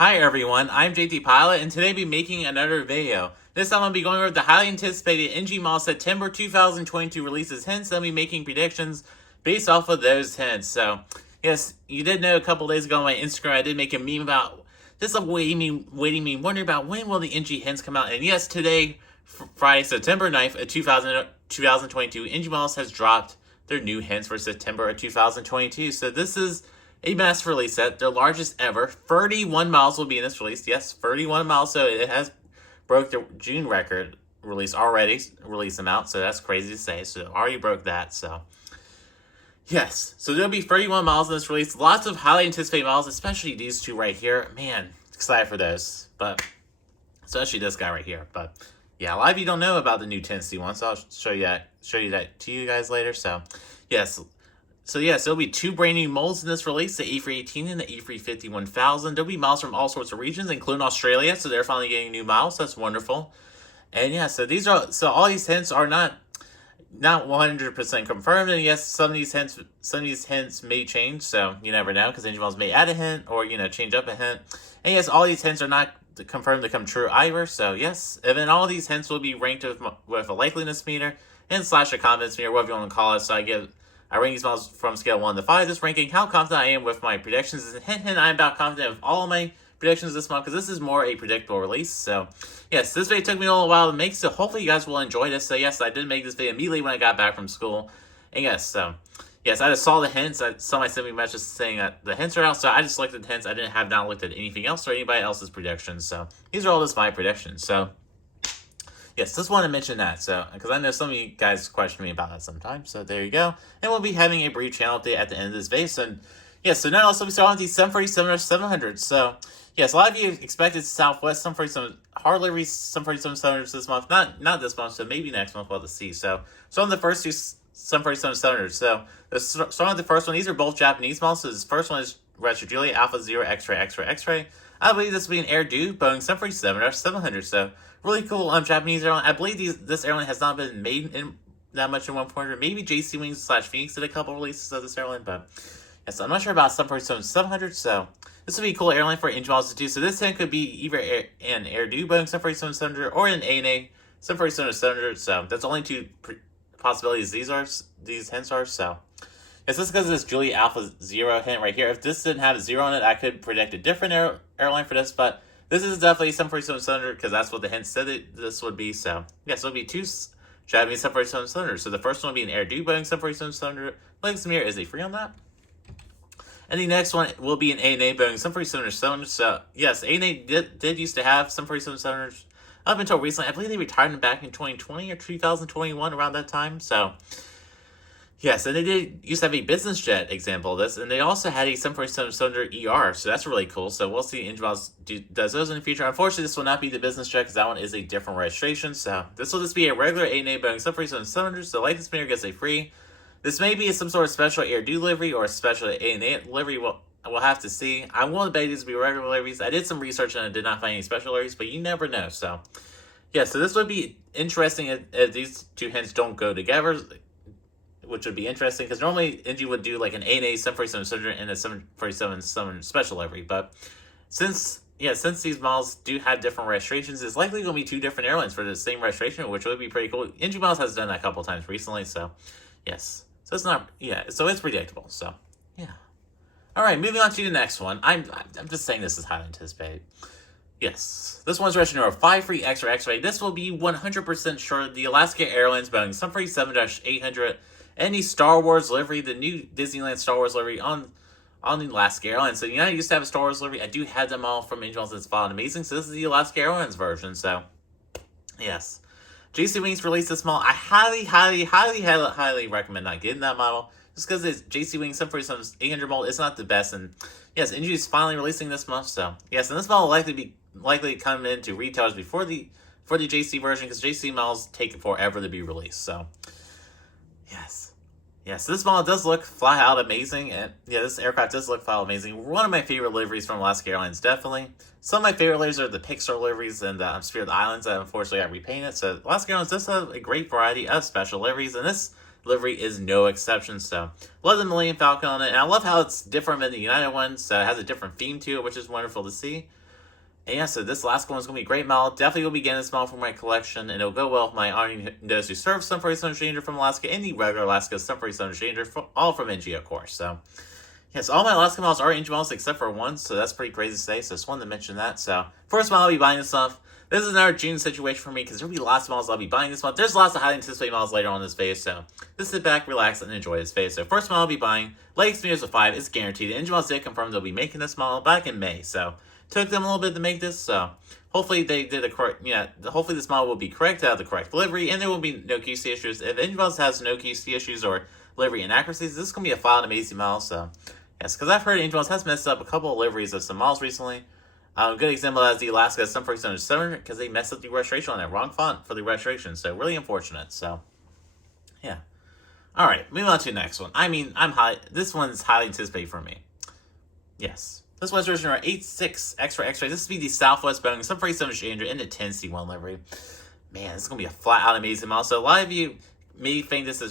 Hi everyone, I'm JT Pilot, and today I'll be making another video. This time I'll be going over the highly anticipated NG Mall September 2022 releases hints, and I'll be making predictions based off of those hints. So, yes, you did know a couple days ago on my Instagram I did make a meme about this waiting me, wondering about when will the NG hints come out. And yes, today, Friday, September 9th of 2022, NG Malls has dropped their new hints for September of 2022. So this is a mass release set, their largest ever. 31 miles will be in this release. Yes, 31 miles. So it has broke the June record release amount. So that's crazy to say. So it already broke that. So yes, so there'll be 31 miles in this release. Lots of highly anticipated miles, especially these two right here. Man, excited for those. But especially this guy right here. But yeah, a lot of you don't know about the new Tennessee one, so I'll show you that to you guys later. So yes. So yes, there'll be two brand new molds in this release, the A318 and the A350-1000. There'll be miles from all sorts of regions, including Australia, so they're finally getting new miles. That's wonderful. And yeah, so all these hints are not 100% confirmed, and yes, some of these hints may change, so you never know, because NG Miles may add a hint or change up a hint. And yes, all these hints are not confirmed to come true either. So yes, and then all these hints will be ranked with a likeliness meter and / a confidence meter, whatever you want to call it. So I rank these models from scale 1 to 5. This ranking, how confident I am with my predictions, is hint, I'm about confident with all of my predictions this month, because this is more a predictable release. So, yes, this video took me a little while to make, so hopefully you guys will enjoy this. So, yes, I did make this video immediately when I got back from school. And yes, I just saw the hints. I saw my sibling messages saying that the hints are out, so I just looked at the hints. I have not looked at anything else or anybody else's predictions. So, these are all just my predictions. So, yes, just want to mention that, so because I know some of you guys question me about that sometimes. So there you go, and we'll be having a brief channel update at the end of this video. So yes, so now also we start on the 747 or 700. So yes, a lot of you expected Southwest 747 hard liveries, 747-700s this month. Not this month, so maybe next month we'll have to see. So on the first two 747-700s. So starting with the first one, these are both Japanese models. So this first one is Retro Juliet Alpha 0 X-Ray X-Ray X-Ray. I believe this will be an Air Due Boeing 747 or 700. So really cool Japanese airline. I believe this airline has not been made in that much in one point. Or maybe JC Wings / Phoenix did a couple releases of this airline, but yes, I'm not sure about 747-700. So this would be a cool airline for NG Miles to do. So this thing could be either an Air Due Boeing 747-700 or an ANA 747-700. So that's only two possibilities these hints are. So it's just because of this Juliet Alpha 0 hint right here. If this didn't have a 0 on it, I could predict a different airline for this, but this is definitely 747-700 because that's what the hint said this would be. So yes, it'll be two Japanese 747-700. So the first one will be an Air Due Boeing 747-700. Links mirror is a free on that. And the next one will be an ANA Boeing 747-700. So yes, ANA did used to have 747-700s up until recently. I believe they retired them back in 2020 or 2021, around that time. So yes, and they did used to have a business jet example of this, and they also had a 747-700 ER, so that's really cool. So we'll see NG Miles does those in the future. Unfortunately, this will not be the business jet because that one is a different registration. So this will just be a regular ANA Boeing 747-700. So like this mirror gets a free. This may be some sort of special Air Due livery or a special ANA livery. We'll have to see. I want to bet these will be regular liveries. I did some research and I did not find any special liveries, but you never know. So yeah, so this would be interesting if these two hints don't go together, which would be interesting because normally NG would do like an ANA 747-700 and a 747-700 special livery, but since these models do have different registrations, it's likely going to be two different airlines for the same registration, which would be pretty cool. NG Miles has done that a couple times recently, so yes, so it's not so it's predictable. So yeah, all right, moving on to the next one. I'm just saying this is highly anticipated. Yes, this one's registration number 53 X-Ray X-Ray. This will be 100% sure the Alaska Airlines Boeing 747-800. Any Star Wars livery, the new Disneyland Star Wars livery on the Alaska Airlines. So United used to have a Star Wars livery. I do have them all from Angels that's Fallen Amazing. So this is the Alaska Airlines version. So yes, JC Wings released this model. I highly recommend not getting that model just because it's JC Wings 747-800 model. It's not the best, and yes, NG is finally releasing this month. So yes, and this model will likely come into retailers before the JC version because JC models take forever to be released. So yes, this model does look flat out amazing, and yeah, this aircraft does look flat out amazing. One of my favorite liveries from Alaska Airlines, definitely. Some of my favorite liveries are the Pixar liveries and the Spirit Islands that unfortunately got repainted. So Alaska Airlines does have a great variety of special liveries, and this livery is no exception. So love the Millennium Falcon on it, and I love how it's different than the United one. So it has a different theme to it, which is wonderful to see. And yeah, so this last one is going to be a great model. Definitely will be getting this model for my collection, and it'll go well with my Army those who serve 747 Stranger from Alaska and the regular Alaska 747 Stranger, all from NG, of course. So, yes, all my Alaska models are NG models except for one, so that's pretty crazy to say. So, just wanted to mention that. So, first model I'll be buying this stuff. This is another June situation for me because there'll be lots of models I'll be buying this month. There's lots of highly anticipated models later on in this phase, so just sit back, relax, and enjoy this phase. So, first model I'll be buying, Lake Experience with 5, it's guaranteed. The NG models did confirm they'll be making this model back in May, so took them a little bit to make this, so hopefully they did a correct, hopefully this model will be correct, have the correct delivery, and there will be no QC issues. If NG models has no QC issues or delivery inaccuracies, this is going to be a file and amazing model, so yes, because I've heard NG models has messed up a couple of deliveries of some models recently. A good example is the Alaska 747 because they messed up the registration on that wrong font for the registration, so really unfortunate, so yeah. Alright, moving on to the next one. This one's highly anticipated for me. Yes. This one's version 86 X-ray. This will be the Southwest Boeing 747-800 in the 10C1 livery. Man, this is going to be a flat-out amazing model. So a lot of you may think this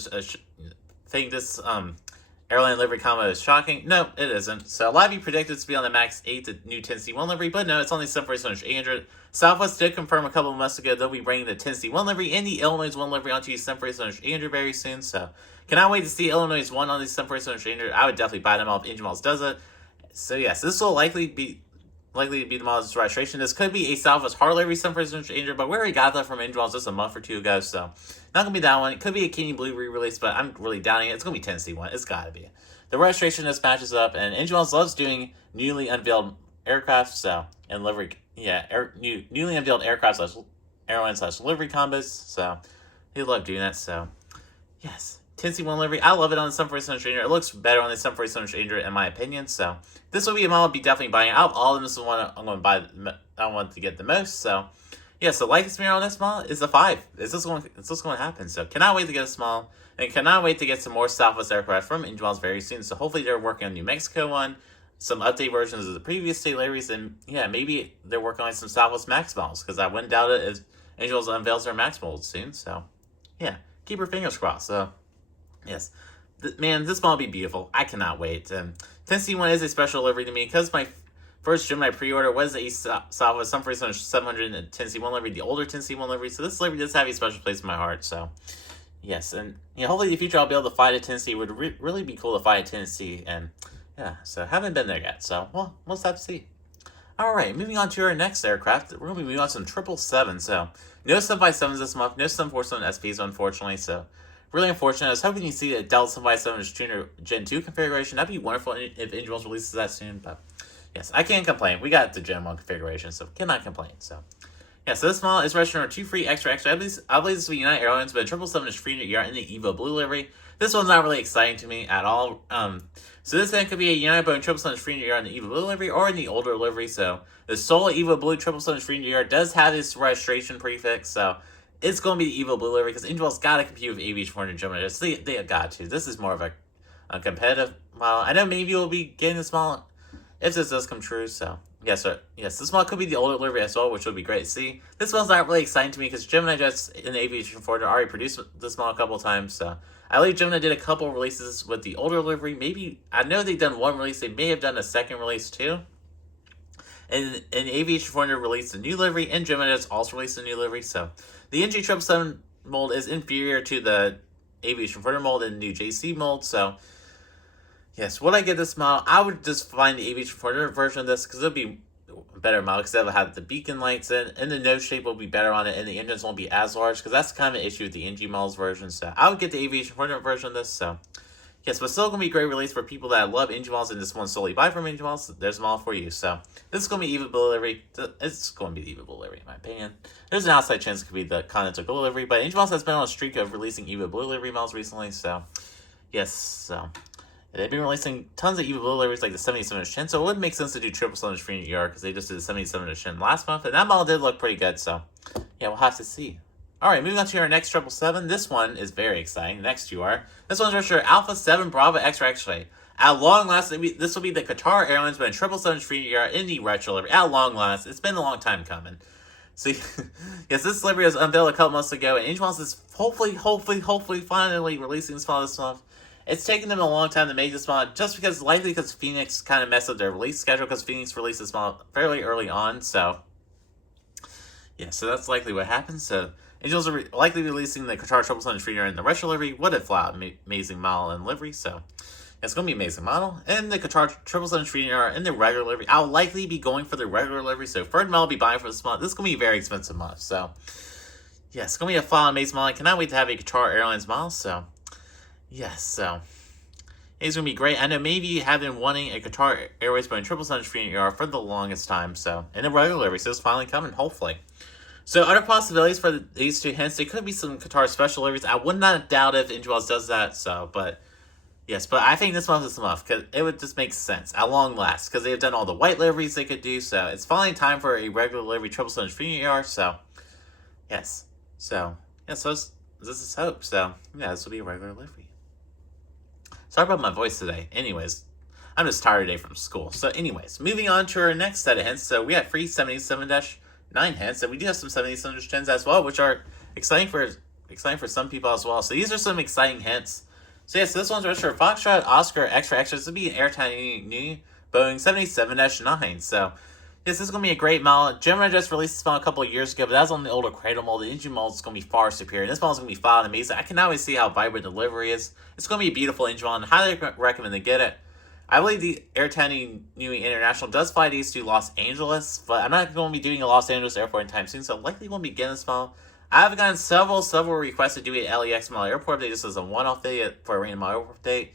airline livery combo is shocking. No, it isn't. So a lot of you predicted this to be on the MAX 8, the new 10C1 livery, but no, it's only 747-800. Southwest did confirm a couple of months ago they'll be bringing the 10C1 livery and the Illinois 1 livery onto 747-800 very soon. So cannot wait to see Illinois 1 on the 747-800. I would definitely buy them all if NG Models does it. So yes, this will likely be the model's registration. This could be a Southwest hard livery 747-800, but we already got that from NG Models just a month or two ago, so not gonna be that one. It could be a Kenny Blue re-release, but I'm really doubting it. It's gonna be 10C1. It's gotta be. The registration just matches up, and NG Models loves doing newly unveiled aircraft, so and livery, newly unveiled aircraft / airline / livery combos. So they love doing that. So yes. 10C1 livery, I love it on the 747-800. It looks better on the 747-800 in my opinion. So this will be a model I'll be definitely buying. Out of all of them, this is the one I'm going to buy. I want to get the most. So yeah, so like this mirror on this model is a 5. It's just going to happen. So cannot wait to get a small, and cannot wait to get some more Southwest aircraft from NG Models very soon. So hopefully they're working on New Mexico one, some update versions of the previous state liveries, and yeah, maybe they're working on some Southwest Max models because I wouldn't doubt it if NG Models unveils their Max models soon. So yeah, keep your fingers crossed. So. Yes. Man, this model will be beautiful. I cannot wait. 10C1 is a special livery to me because my first Gemini pre-order was a Southwest 747 10C1 livery, the older 10C1 livery. So this livery does have a special place in my heart. So, yes. And hopefully in the future I'll be able to fly a 10C. It would really be cool to fly a 10C. And yeah, so haven't been there yet. So, well, we'll just have to see. Alright, moving on to our next aircraft. We're going to be moving on to some 777. So, no 757s this month. No 747 SPs, unfortunately. So, really unfortunate. I was hoping you'd see a Delta 757 Junior Gen 2 configuration. That'd be wonderful if NG Models releases that soon. But yes, I can't complain. We got the Gen 1 configuration, so cannot complain. So yeah, so this model is registered on 2 free extra. I believe this will be United Airlines, but 777 is free in the Evo Blue livery. This one's not really exciting to me at all. So this then could be a United Boeing 777 free in the Evo Blue livery or in the older livery. So the sole Evo Blue 777 free in does have this registration prefix. So it's going to be the Evo Blue livery because NG Models got to compete with Aviation 400 Gemini. They have got to. This is more of a competitive model. I know many of you will be getting this model if this does come true. So, yes, this model could be the older livery as well, which would be great to see. This model's not really exciting to me because Gemini Jets in the Aviation 400 already produced this model a couple of times. So, I believe Gemini did a couple of releases with the older livery. Maybe, I know they've done one release. They may have done a second release too. And Aviation 400 released a new livery, and Gemini Jets also released a new livery. So, the NG 777 mold is inferior to the Aviation 400 mold and the new JC mold. So, yes, would I get this model? I would just find the Aviation 400 version of this because it'll be a better model because it'll have the beacon lights in, and the nose shape will be better on it, and the engines won't be as large because that's kind of an issue with the NG models version. So, I would get the Aviation 400 version of this. So, yes, but still going to be a great release for people that love NG Models and just want to solely buy from NG Models. There's a model for you. So, this is going to be Evo Blue livery. It's going to be the Evo Blue livery, in my opinion. There's an outside chance it could be the Continental Gold livery, but NG Models has been on a streak of releasing Evo Blue livery models recently. So, yes, so they've been releasing tons of Evo Blue liveries like the 77-10, so it would make sense to do 777 free in ER because they just did the 77-10 last month, and that model did look pretty good. So, yeah, we'll have to see. Alright, moving on to our next 777. This one is very exciting. The next two are. This one's registered Alpha 7 Bravo X-Ray. At long last, this will be the Qatar Airways, but in 777 free in the retro livery. At long last, it's been a long time coming. So, yes, this livery was unveiled a couple months ago, and NG Models is hopefully, finally releasing this model this month. It's taken them a long time to make this model, just likely because Phoenix kind of messed up their release schedule, because Phoenix released this model fairly early on, so Yeah, so that's likely what happens. So Angels are likely releasing the Qatar 777 Streeter in the retro livery. What a flat amazing model and livery. So it's going to be an amazing model. And the Qatar 777 Streeter in the regular livery. I'll likely be going for the regular livery. So third model I'll be buying for this month. This is going to be a very expensive month. So yeah, it's going to be a flat amazing model. I cannot wait to have a Qatar Airlines model. So yes, so it's going to be great. I know maybe you have been wanting a Qatar Airways Boeing 777 Streeter for the longest time. So in the regular livery. So it's finally coming, hopefully. So other possibilities for these two hints, there could be some Qatar special liveries. I would not doubt if Ingewells does that. So, but yes, but I think this month is enough because it would just make sense at long last because they've done all the white liveries they could do. So it's finally time for a regular livery 777 Streeter. So yes, so this is hope. So yeah, this will be a regular livery. Sorry about my voice today. Anyways, I'm just tired today from school. So anyways, moving on to our next set of hints. So we have free 77-9 hints, and we do have some 77-10s as well, which are exciting for some people as well. So these are some exciting hints. So yes, this one's registered for Foxtrot, Oscar, X-ray. This would be an airtime new Boeing 77-9. So yes, this is going to be a great model. Gemini just released this model a couple of years ago, but that was on the older cradle model. The engine model is going to be far superior. And this model is going to be fine and amazing. I can always see how vibrant the delivery is. It's going to be a beautiful engine model, and highly recommend to get it. I believe the Air Tanny Nui International does fly these to Los Angeles, but I'm not going to be doing a Los Angeles airport anytime soon, so likely won't be getting this model. I have gotten several requests to do a LEX model airport update. This is a one-off day for a random airport update.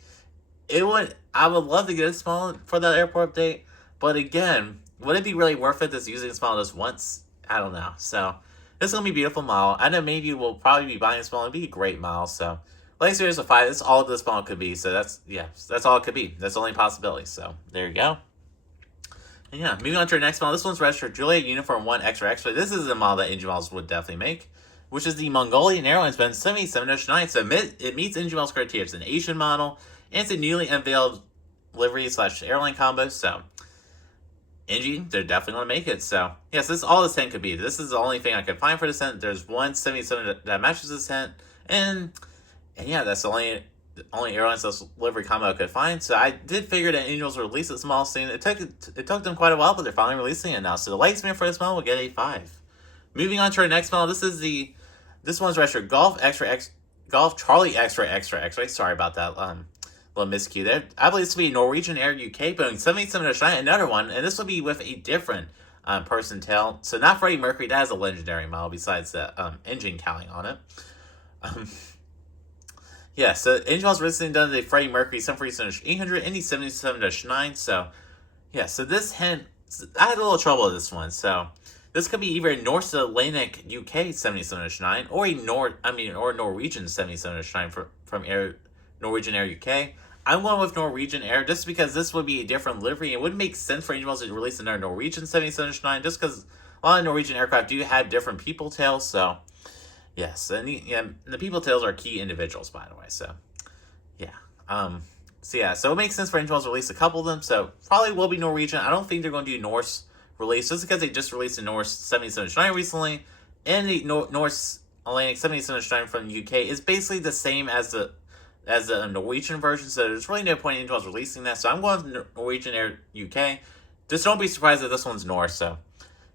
I would love to get this model for that airport update, but again, would it be really worth it just using this model just once? I don't know. So this is going to be a beautiful model. I know maybe we'll probably be buying this model. It'd be a great model, so Light Series of 5, that's all this model could be. So that's all it could be. That's the only possibility. So there you go. And yeah, moving on to our next model. This one's registered Juliet Uniform 1 X-Ray X-Ray. This is a model that engine models would definitely make, which is the Mongolian Airlines Boeing 77-9. So it meets engine models criteria. It's an Asian model, and it's a newly unveiled livery/airline combo. So NG, they're definitely going to make it. So yes, this is all this hint could be. This is the only thing I could find for this hint. There's one 77 that matches this hint, and yeah, that's the only airline livery combo I could find. So I did figure that Angels would release this model soon. It took them quite a while, but they're finally releasing it now. So the lightsman for this model will get a 5. Moving on to our next model. This one's registered Golf Charlie X-Ray X-Ray X-Ray. Sorry about that little miscue there. I believe this will be Norwegian Air UK Boeing 77-9, another one, and this will be with a different person tail. So not Freddie Mercury. That is a legendary model besides the engine cowling on it. Yeah, so Angel has recently done the Freddie Mercury 737-800 and the 77-9. So yeah, so this hint, I had a little trouble with this one. So this could be either North Atlantic UK 77-9 or or Norwegian 77-9 from Norwegian Air UK. I'm going with Norwegian Air just because this would be a different livery. It wouldn't make sense for Angel to release another Norwegian 77-9 just because a lot of Norwegian aircraft do have different people tails. So yes, and the people tails are key individuals, by the way. So yeah, so it makes sense for Angel to release a couple of them. So probably will be Norwegian. I don't think they're going to do Norse release just because they just released a Norse 77-9 recently, and the Norse Atlantic 77-9 from the UK is basically the same as the Norwegian version. So there's really no point in Angel releasing that. So I'm going with Norwegian Air UK. Just don't be surprised if this one's Norse. So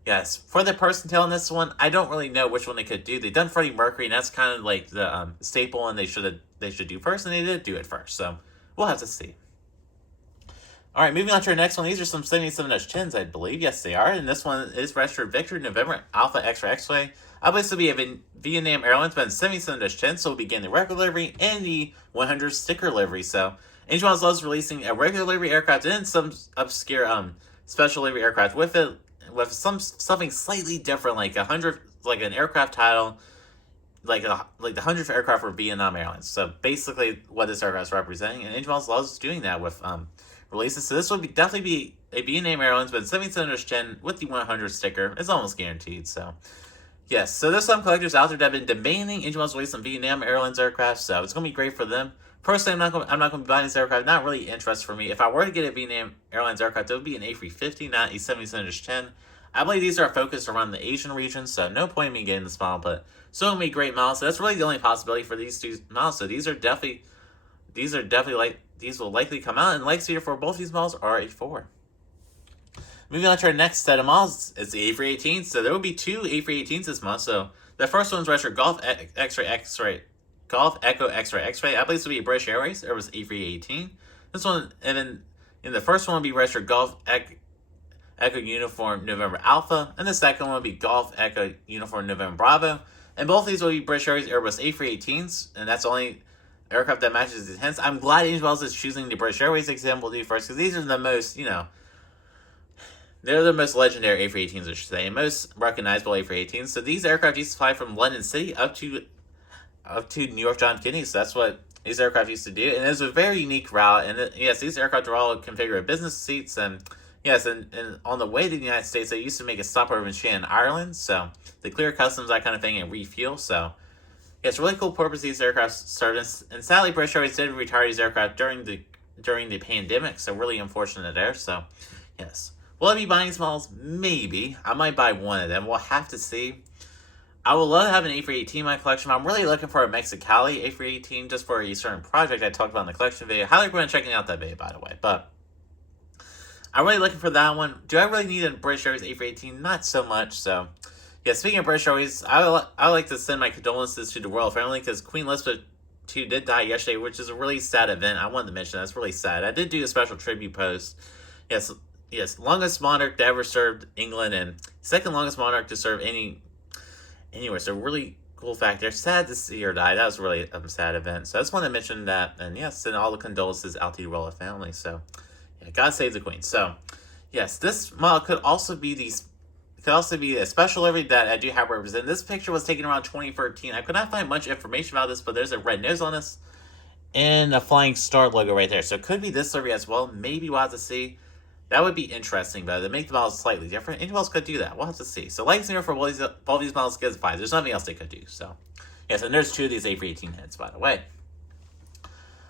yes, for the person tail in this one, I don't really know which one they could do. They've done Freddie Mercury, and that's kind of like the staple, and they should do first, and they did do it first. So we'll have to see. All right, moving on to our next one. These are some 77-10s, I believe. Yes, they are. And this one is registered Victor November Alpha X-Ray X-Ray. I believe this will be a Vietnam Airlines, but 77-10, so we'll begin the regular livery and the 100 sticker livery. So Angel loves releasing a regular livery aircraft and some obscure special livery aircraft with it, with something slightly different, like an aircraft title, like the 100th aircraft for Vietnam Airlines. So basically, what this aircraft is representing, and Angel loves doing that with releases. So this would definitely be a Vietnam Airlines, but 77-10 with the 100 sticker is almost guaranteed. So yes, so there's some collectors out there that have been demanding Angel release some Vietnam Airlines aircraft. So it's going to be great for them. Personally, I'm not going to be buying this aircraft. Not really interested for me. If I were to get a Vietnam Airlines aircraft, it would be an A350, not a 77-10. I believe these are focused around the Asian region, so no point in me getting this model, but so many great models. So that's really the only possibility for these two models. So these will likely come out, and like Cedar for both these models are a 4. Moving on to our next set of models, it's the A318. So there will be two A318s this month. So the first one's registered Golf X-ray, Golf Echo X-ray X-ray. I believe this will be British Airways. It was A318. This one, and then in the first one will be registered Golf Echo Uniform November Alpha, and the second one will be Golf Echo Uniform November Bravo. And both of these will be British Airways Airbus A318s, and that's the only aircraft that matches these. Hence, I'm glad Angel Wells is choosing the British Airways example to do first, because these are the most, they're the most legendary A318s, I should say, and most recognizable A318s. So these aircraft used to fly from London City up to New York John Kennedy. So that's what these aircraft used to do, and it was a very unique route. And yes, these aircraft are all configured with business seats, and yes, and on the way to the United States, they used to make a stopover in Shannon, Ireland, so to clear customs, that kind of thing, and refuel. So yeah, it's a really cool purpose these aircraft served, and sadly, British Airways did retire these aircraft during the pandemic, so really unfortunate there. So yes. Will I be buying these models? Maybe. I might buy one of them. We'll have to see. I would love to have an A318 in my collection. I'm really looking for a Mexicali A318 just for a certain project I talked about in the collection video. Highly recommend checking out that video, by the way. But I'm really looking for that one. Do I really need a British Airways A318? Not so much. So, yeah, speaking of British Airways, I like to send my condolences to the royal family because Queen Elizabeth II did die yesterday, which is a really sad event. I wanted to mention that's really sad. I did do a special tribute post. Yes, longest monarch to ever serve England and second longest monarch to serve anywhere. So really cool fact there. Sad to see her die. That was really a sad event. So I just want to mention that, and yes, send all the condolences out to the royal family. So yeah, God save the Queen. So yes, this model could also be a special livery that I do have represented. This picture was taken around 2013. I could not find much information about this, but there's a red nose on this and a flying star logo right there. So it could be this livery as well. Maybe we'll have to see. That would be interesting, but to make the models slightly different, Angel Wells could do that. We'll have to see. So, like for both of these models gives 5. There's nothing else they could do. So, yes, and there's 2 of these A318 heads, by the way.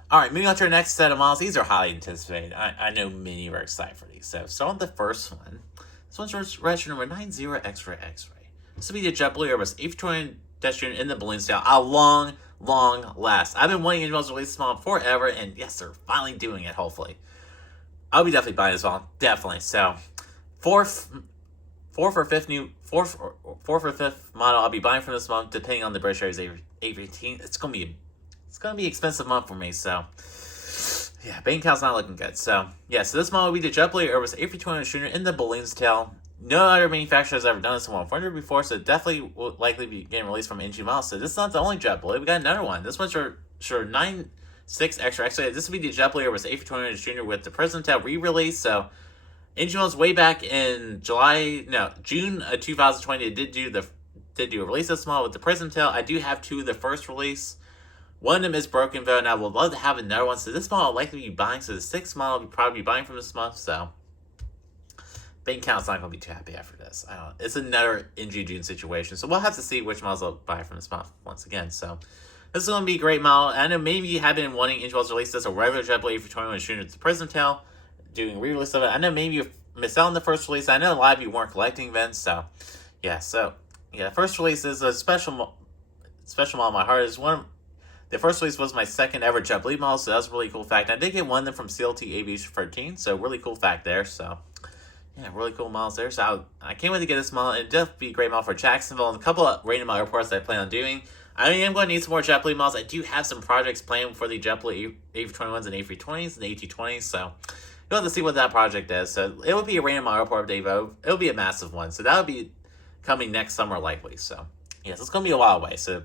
All right, moving on to our next set of models. These are highly anticipated. I know many are excited for these. So, starting with the first one. This one's registration number 90X-ray X-ray. This will be the JetBlue Airbus A320 in the balloon style. A long last. I've been wanting Angel Wells to release this model forever, and yes, they're finally doing it, hopefully. I'll be definitely buying this one. Definitely. So, fourth or fifth model I'll be buying from this month, depending on the British Airways A318. It's gonna be expensive month for me. So, yeah, bank account's not looking good. So, yeah. So this model will be the JetBlue Airbus A320 in the balloon's tail. No other manufacturer has ever done this in 100 before, so it definitely will likely be getting released from NG models. So this is not the only JetBlue. We got another one. This one's for 9/6 extra. This will be the JetBlue Airbus A320 with the Prism Tail re-release. So, Angel Wells way back in June of 2020 did do a release of this model with the Prism Tail. I do have 2 of the first release. One of them is broken though, and I would love to have another one. So this model I'll likely be buying. So the 6th model I'll probably be buying from this month. So bank account's not gonna be too happy after this. It's another NG June situation. So we'll have to see which models I'll buy from this month once again. So this is going to be a great model. I know maybe you have been wanting Angel Wells to release this, a regular JetBlue A321 shooting with the Prism Tail, doing a re-release of it. I know maybe you missed out on the first release. I know a lot of you weren't collecting events, so yeah. So yeah, the first release is a special model in my heart. The first release was my second ever JetBlue model, so that's a really cool fact. I did get one of them from CLT Aviation 13, so really cool fact there. So yeah, really cool models there. So I can't wait to get this model. It'd definitely be a great model for Jacksonville and a couple of random airports that I plan on doing. I am going to need some more JetBlue models. I do have some projects planned for the JetBlue A321s and A320s and A220s, so you'll have to see what that project is. So it will be a random airport update, but it'll be a massive one. So that'll be coming next summer likely. So yes, it's going to be a while away. So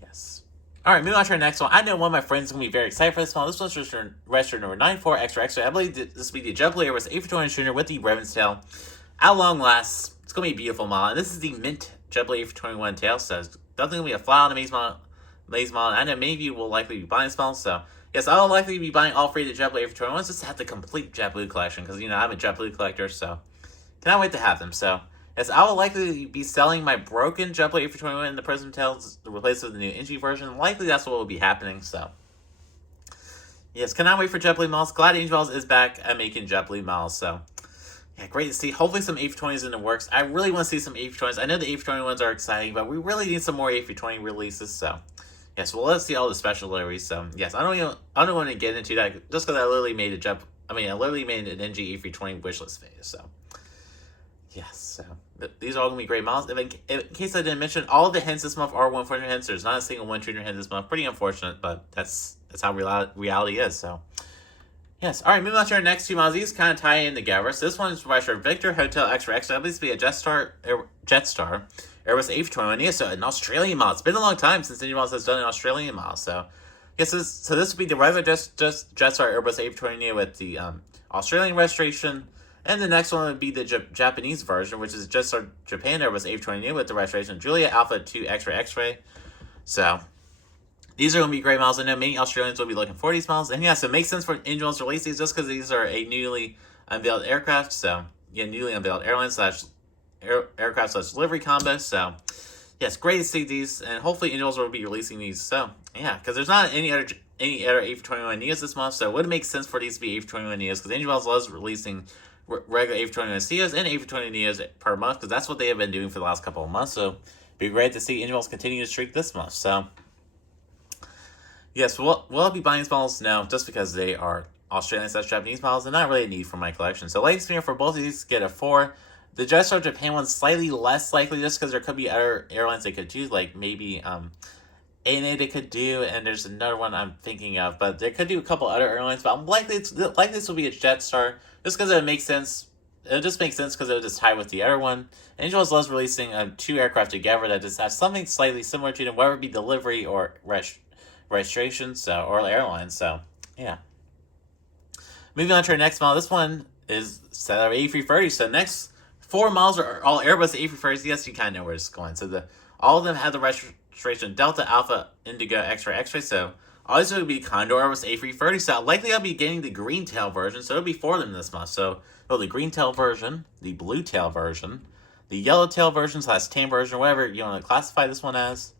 yes. All right, moving on to our next one. I know one of my friends is going to be very excited for this one. This one's registered number 94X-ray. I believe this will be the JetBlue Airbus A320 with the Raven's tail. At long last, it's going to be a beautiful model. And this is the mint JetBlue A321 tail, so it's definitely going to be a fly on the maze model. I know many of you will likely be buying this model, so yes, I will likely be buying all 3 of the JetBlue A321s just to have the complete JetBlue collection, because, I'm a JetBlue collector, so cannot wait to have them. So, yes, I will likely be selling my broken JetBlue A321 in the Prism Tails to replace it with the new NG version. Likely that's what will be happening, so yes, cannot wait for JetBlue models. Glad Angel Wells is back at making JetBlue models, so yeah, great to see. Hopefully some A320s in the works. I really want to see some A320s. I know the A321s are exciting, but we really need some more A320 releases. So, yes, well, let's see all the special liveries. So, yes, I don't want to get into that just because I literally made an NG A320 wishlist phase. So, Yes, so these are all going to be great models. In case I didn't mention, all of the hints this month are 1-400 hints. There's not a single 1-200 hint this month. Pretty unfortunate, but that's how reality is. So, yes. All right, moving on to our next two models. These kind of tie in together. So this one is provided for Victor Hotel X-Ray X. I believe to be a Jetstar Airbus A321. So an Australian model. It's been a long time since any models has done an Australian model. So, yes, so this would be the regular Jetstar Airbus A320 with the Australian registration. And the next one would be the Japanese version, which is Jetstar Japan Airbus A320 with the registration Julia Alpha 2 X-Ray X-Ray. So, these are going to be great models. I know many Australians will be looking for these models. And yes, it makes sense for Engines to release these just because these are a newly unveiled aircraft. So, yeah, newly unveiled airline aircraft slash livery combo. So, yes, great to see these. And hopefully Engines will be releasing these. So, yeah, because there's not any other A321neos this month. So, it would make sense for these to be A321neos because Engines loves releasing regular A321neos and A320neos per month because that's what they have been doing for the last couple of months. So, it'd be great to see Engines continue to streak this month. So, yes, will I be buying these models? No, just because they are Australian / Japanese models and not really a need for my collection. So, latest figure for both of these, get a 4. The Jetstar Japan one's slightly less likely just because there could be other airlines they could do, like maybe ANA they could do, and there's another one I'm thinking of, but they could do a couple other airlines, but I'm likely this will be a Jetstar just because it makes sense. It just makes sense because it would just tie with the other one. Angels loves releasing 2 aircraft together that just have something slightly similar to them, whether it be delivery or registration, or airline. So, yeah. Moving on to our next model. This one is set up A330. So, next 4 models are all Airbus A330s. Yes, you kind of know where it's going. So, all of them have the registration Delta Alpha Indigo X-Ray X-Ray. So, also would be Condor Airbus A330. So, likely I'll be getting the green tail version. So, it'll be 4 of them this month. So, the green tail version, the blue tail version, the yellow tail version / tan version, whatever you want to classify this one as,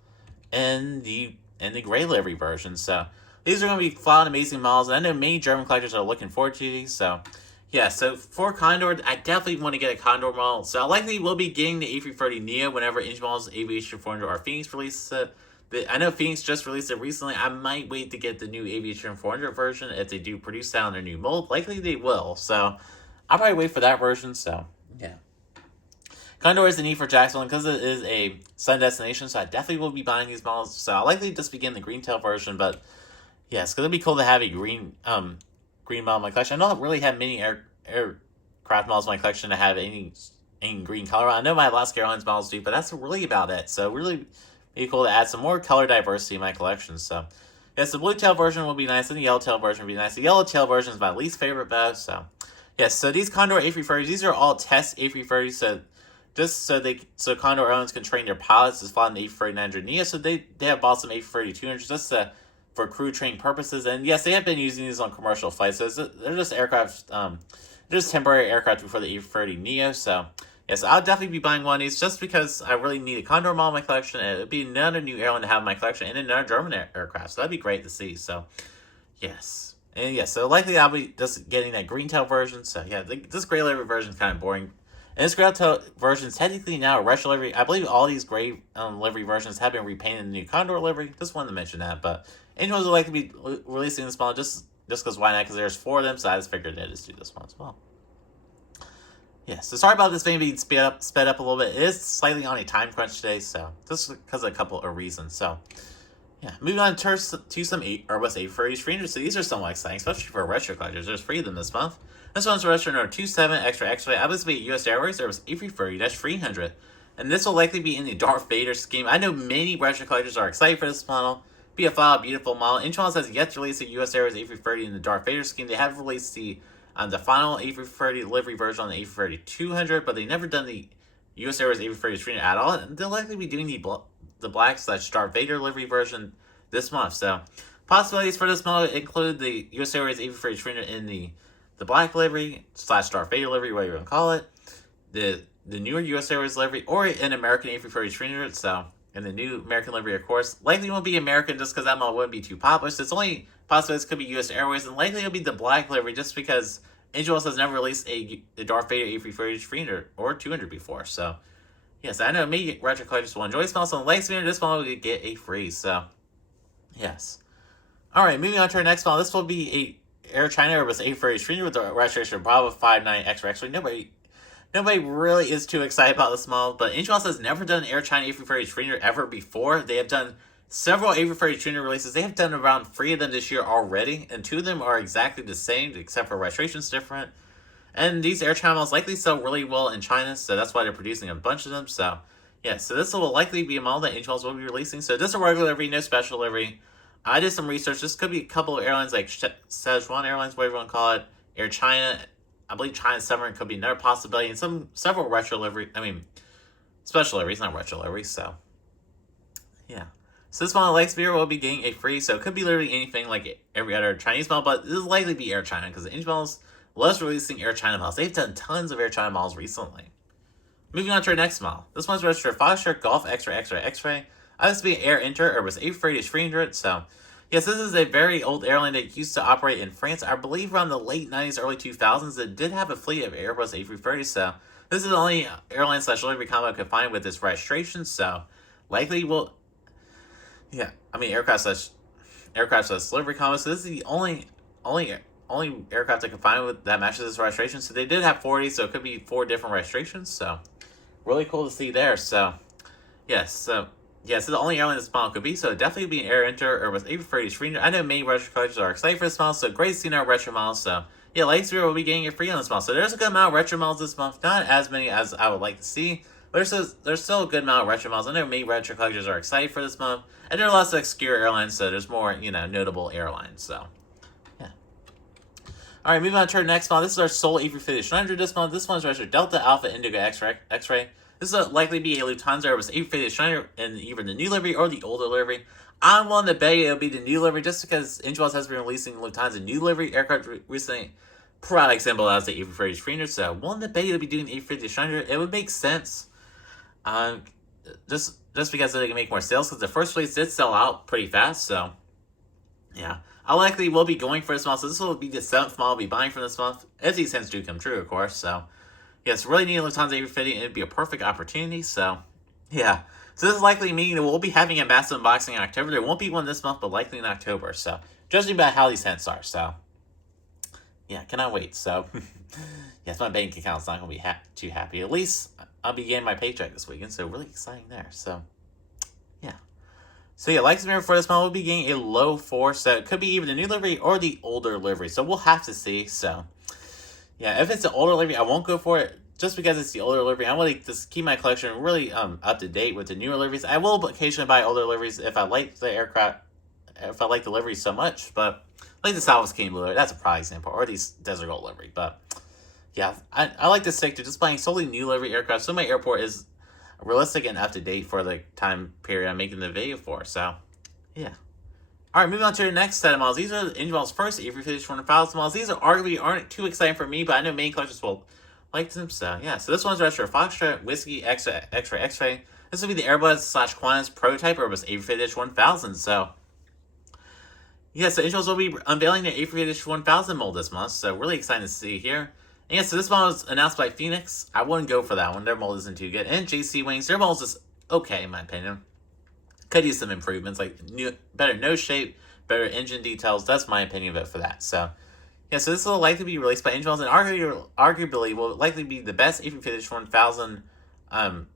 and the gray livery version. So, these are going to be fun, amazing models. And I know many German collectors are looking forward to these. So, yeah, so for Condor, I definitely want to get a Condor model. So, I likely will be getting the A330neo whenever Engine Models, Aviation 400, or Phoenix releases it. I know Phoenix just released it recently. I might wait to get the new Aviation 400 version if they do produce that on their new mold. Likely they will. So, I'll probably wait for that version. So, yeah. Condor is the need for Jacksonville because it is a sun destination, so I definitely will be buying these models. So I'll likely just begin the green tail version, but yes, because it'd be cool to have a green model in my collection. I don't really have many aircraft models in my collection to have any green color. I know my Alaska Airlines models do, but that's really about it. So really be cool to add some more color diversity in my collection. So yes, the blue tail version will be nice, and the yellow tail version will be nice. The yellow tail version is my least favorite though. So yes, so these Condor A330s, these are all test A330s. So just so Condor Airlines can train their pilots to fly in the A330-900neo. So they have bought some A330-200s just for crew training purposes. And yes, they have been using these on commercial flights. So they're just aircraft, they're just temporary aircraft before the A330neo. So yes, I'll definitely be buying one of these just because I really need a Condor model in my collection. And it'd be another new airline to have in my collection and another German aircraft. So that'd be great to see. So yes. And yes, so likely I'll be just getting that green tail version. So yeah, this gray livery version is kind of boring. And this gray tail version is technically now a retro livery. I believe all these gray livery versions have been repainted in the new Condor livery. Just wanted to mention that. But Angels would like to be releasing this model just because why not? Because there's 4 of them, so I just figured they'd just do this one as well. Yeah, so sorry about this maybe sped up a little bit. It is slightly on a time crunch today, so just because of a couple of reasons. So yeah, moving on to some Airbus A350-300. So these are somewhat exciting, especially for retro collectors. There's 3 of them this month. This one's registered number 27 X-Ray. I believe it's US Airways Airbus A330-300. And this will likely be in the Darth Vader scheme. I know many retro collectors are excited for this model. Be a flat, beautiful model. Incheon has yet to release the US Airways A330 in the Darth Vader scheme. They have released the final A330 livery version on the A330-200, but they've never done the US Airways A330-300 at all. And they'll likely be doing the black / Darth Vader livery version this month. So possibilities for this model include the US Airways A330-300 in the black livery / Darth Vader livery, whatever you want to call it, the newer US Airways livery, or an American A330-300. So in the new American livery, of course, likely won't be American just because that model wouldn't be too popular. So it's only possibilities could be US Airways, and likely it'll be the black livery just because Angels has never released a Darth Vader A330-300 or 200 before. So yes, I know many retro collectors will enjoy this model. So in the next video, this model will get a free. So yes. All right, moving on to our next model. This will be a Air China Airbus A330-300 with the registration Bravo 59 X-Ray. Nobody really is too excited about this model, but Angel has never done an Air China A330 trainer ever before. They have done several A330 trainer releases. They have done around 3 of them this year already, and 2 of them are exactly the same, except for registration's different. And these Air China models likely sell really well in China, so that's why they're producing a bunch of them. So, yeah, so this will likely be a model that Angel will be releasing. So, just a regular livery, no special livery. I did some research. This could be a couple of airlines like Szechuan Airlines, whatever you want to call it, Air China. I believe China Submarine could be another possibility, and several retro livery. I mean, special liveries, not retro liveries. So, yeah. So this model Lightspear will be getting a free. So it could be literally anything like every other Chinese model, but this will likely be Air China because the Angel models loves releasing Air China models. They've done tons of Air China models recently. Moving on to our next model. This one's registered Foxtrot Golf X-Ray X-Ray X-Ray. This will be an Air Inter Airbus A350-1000. So, yes, this is a very old airline that used to operate in France. I believe around the late 90s, early 2000s. It did have a fleet of Airbus A330. So, this is the only airline slash livery combo I could find with this registration. So, likely will. Yeah, I mean aircraft slash livery combo. So, this is the only aircraft I can find with that matches this registration. So, they did have 40. So, it could be 4 different registrations. So, really cool to see there. So, yes. So, yeah, so the only airline this model could be, so definitely be an Air Inter or with A330 I know many retro collectors are excited for this model, so great seeing our retro models. So, yeah, Lightspear will be getting it free on this model. So, there's a good amount of retro models this month. Not as many as I would like to see, but there's still a good amount of retro models. I know many retro collectors are excited for this month, and there are lots of obscure airlines, so there's more, notable airlines. So, yeah. Alright, moving on to our next model. This is our sole A350-1000 this month. This one's registered Delta Alpha Indigo X-Ray. This will likely be a Lufthansa Airbus A350 in either the new livery or the older livery. I'm willing to bet it'll be the new livery just because Angel has been releasing Lufthansa new livery aircraft recently. Product symbol as the A350 so I'm willing to bet it'll be doing the A350. It would make sense. Just because they can make more sales because the first place did sell out pretty fast. So, yeah. I likely will be going for this month. So this will be the 7th model I'll be buying from this month. If these hints do come true, of course. So, yes, really needing Lufthansa A350, and it'd be a perfect opportunity. So, yeah. So this is likely meaning that we'll be having a massive unboxing in October. There won't be one this month, but likely in October. So, judging by how these hints are. So, yeah, cannot wait. So, yes, my bank account's not going to be too happy. At least I'll be getting my paycheck this weekend. So, really exciting there. So, yeah. So, yeah, Lightspear for this model will be getting a low 4. So, it could be either the new livery or the older livery. So, we'll have to see. So, yeah, if it's the older livery, I won't go for it just because it's the older livery. I want to just keep my collection really up to date with the newer liveries. I will occasionally buy older liveries if I like the aircraft, if I like the livery so much. But like the Southwest King Blue, that's a prime example, or these Desert Gold livery. But yeah, I like to stick to just buying solely new livery aircraft, so my airport is realistic and up to date for the time period I'm making the video for. So yeah. Alright, moving on to the next set of models. These are Angel's first A350-1000 models. These arguably aren't too exciting for me, but I know many collectors will like them. So, yeah. So, this one's registered Foxtrot Whiskey X-Ray. This will be the Airbus / Qantas prototype Airbus A350-1000. So, yeah, so Angels will be unveiling the A350-1000 mold this month. So, really exciting to see here. And yeah, so this model was announced by Phoenix. I wouldn't go for that one. Their mold isn't too good. And JC Wings, their mold is okay, in my opinion. Could use some improvements, like better nose shape, better engine details. That's my opinion of it for that. So, yeah, so this will likely be released by Angels, and arguably will likely be the best A350-1000, Airbus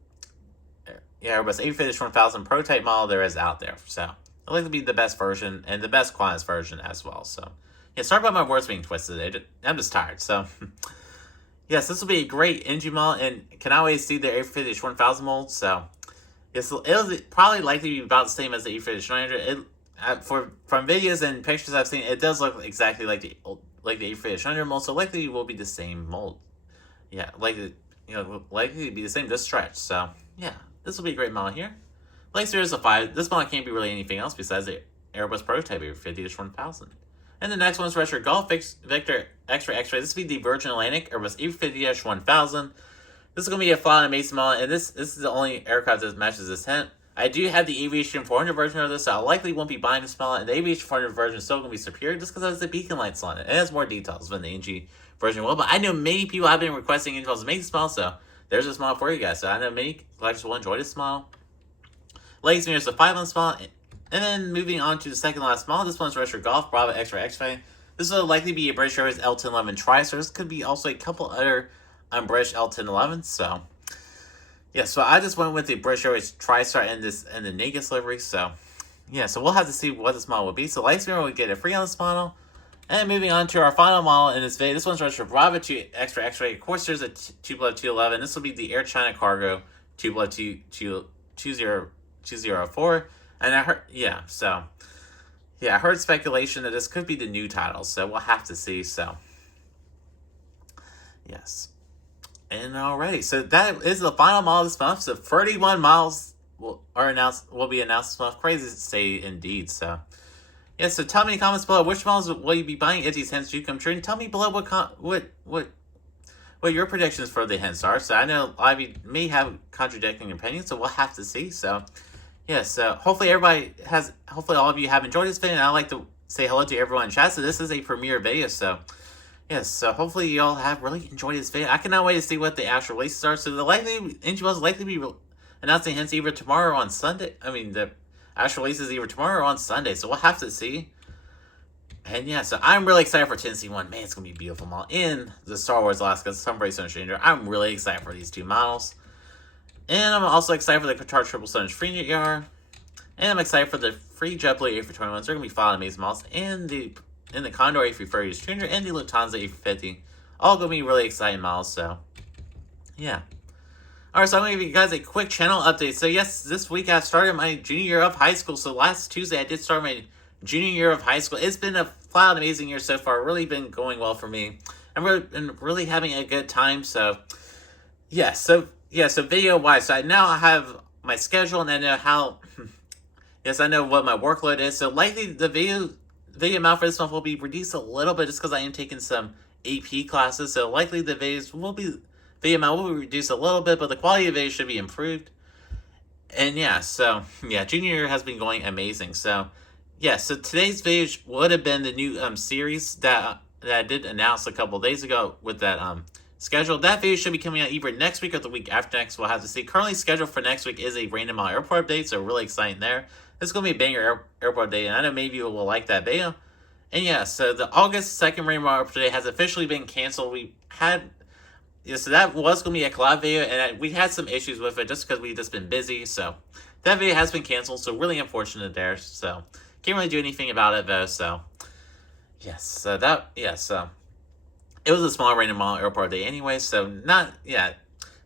A350-1000 prototype model there is out there. So, it'll likely be the best version, and the best Qantas version as well. So, yeah, sorry about my words being twisted. I'm just tired. So, yes, this will be a great engine model, and can always see the A350-1000 mold. So, yes, it'll probably likely be about the same as the A350-900. From videos and pictures I've seen, it does look exactly like the A350-900 mold, so likely will be the same mold. Yeah, likely to be the same, just stretch. So, yeah, this will be a great model here. Lightspear is a 5. This model can't be really anything else besides the Airbus prototype A350-1000. And the next one's Retro Golf Victor X-Ray. This will be the Virgin Atlantic Airbus A350-1000. This is going to be a fly on a Mason model, and this is the only aircraft that matches this hint. I do have the Aviation 400 version of this, so I likely won't be buying this model, and the Aviation 400 version is still going to be superior just because it has the beacon lights on it. It has more details than the NG version will, but I know many people have been requesting Angels to make this model, so there's this model for you guys. So I know many collectors will enjoy this model. Legs mirrors the 5 on this model, and then moving on to the second last model, this one's Retro Golf Bravo X-Ray. This will likely be a British Airways L1011 Tri, so this could be also a couple other British L1011, so yeah, so I just went with the British Airways TriStar and the Negus livery, so yeah, so we'll have to see what this model will be. So Lightspeed will get it free on this model. And moving on to our final model in this video, this one's registered for Bravo 2 Extra X-Ray. Of course, there's a tubular 211. This will be the Air China Cargo tubular 204. And I heard, yeah, so yeah, I heard speculation that this could be the new title, so we'll have to see. So yes. And alrighty, so that is the final model this month. So 31 models will be announced this month. Crazy to say indeed. So yeah, so tell me in the comments below which models will you be buying if these hints do come true, and tell me below what your predictions for the hints are. So I know a lot of you may have contradicting opinions, so we'll have to see. So yeah, so hopefully all of you have enjoyed this video, and I'd like to say hello to everyone in chat. So this is a premiere video, so yes, so hopefully y'all have really enjoyed this video. I cannot wait to see what the actual releases are. So NG will likely be announcing hints either tomorrow or on Sunday. I mean, the actual releases either tomorrow or on Sunday, so we'll have to see. And yeah, so I'm really excited for Tennessee 1. Man, it's going to be a beautiful model. In the Star Wars Alaska Sunbreak Sun Stranger, I'm really excited for these two models. And I'm also excited for the Qatar 777 Free Yar. And I'm excited for the free JetBlue A321s. They're going to be following amazing models. And the Condor A350-1000 and the Lufthansa A350. All going to be really exciting models, so yeah. Alright, so I'm going to give you guys a quick channel update. So yes, this week I started my junior year of high school. So last Tuesday I did start my junior year of high school. It's been a flat amazing year so far. Really been going well for me. I've been really having a good time. So yeah, so video wise, so I have my schedule and I know how yes, I know what my workload is. So likely the video amount for this month will be reduced a little bit just because I am taking some AP classes. So likely the video amount will be reduced a little bit, but the quality of video should be improved. And yeah, so yeah, junior year has been going amazing. So yeah, so today's video would have been the new series that I did announce a couple days ago with that schedule. That video should be coming out either next week or the week after next. We'll have to see. Currently scheduled for next week is a random mile airport update, so really exciting there. It's going to be a banger airport day, and I know maybe you will like that video. And yeah, so the August 2nd random mile airport day has officially been canceled. So that was going to be a collab video, and we had some issues with it just because we've just been busy. So that video has been canceled, so really unfortunate there. So can't really do anything about it though. So yes, so it was a small random mile airport day anyway. So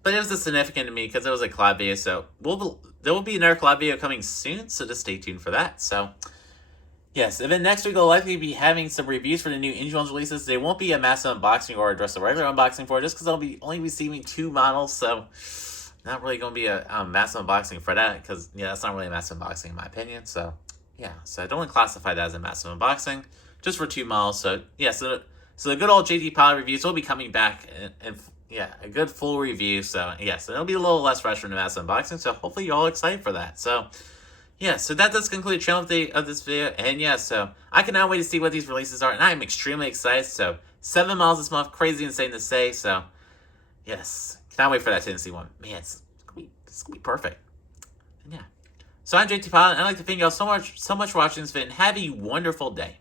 but it was significant to me because it was a collab video. So there will be another collab video coming soon, so just stay tuned for that. So yes, and then next week we'll likely be having some reviews for the new Engine releases. They won't be a massive unboxing or just a regular unboxing for it, just because I'll be only receiving 2 models, so not really going to be a massive unboxing for that, because yeah, that's not really a massive unboxing in my opinion. So yeah, so I don't want to classify that as a massive unboxing, just for 2 models. So yeah, so the good old JT Pilot reviews will be coming back, and yeah, a good full review. So yeah, so it'll be a little less fresh from the massive unboxing. So hopefully you're all excited for that. So yeah, so that does conclude the channel update of this video. And yeah, so I cannot wait to see what these releases are, and I'm extremely excited. So 7 miles this month, crazy insane to say. So yes, cannot wait for that Tennessee 1. Man, it's gonna be perfect. And yeah, so I'm JT Pilot, and I'd like to thank y'all so much for watching this video, and have a wonderful day.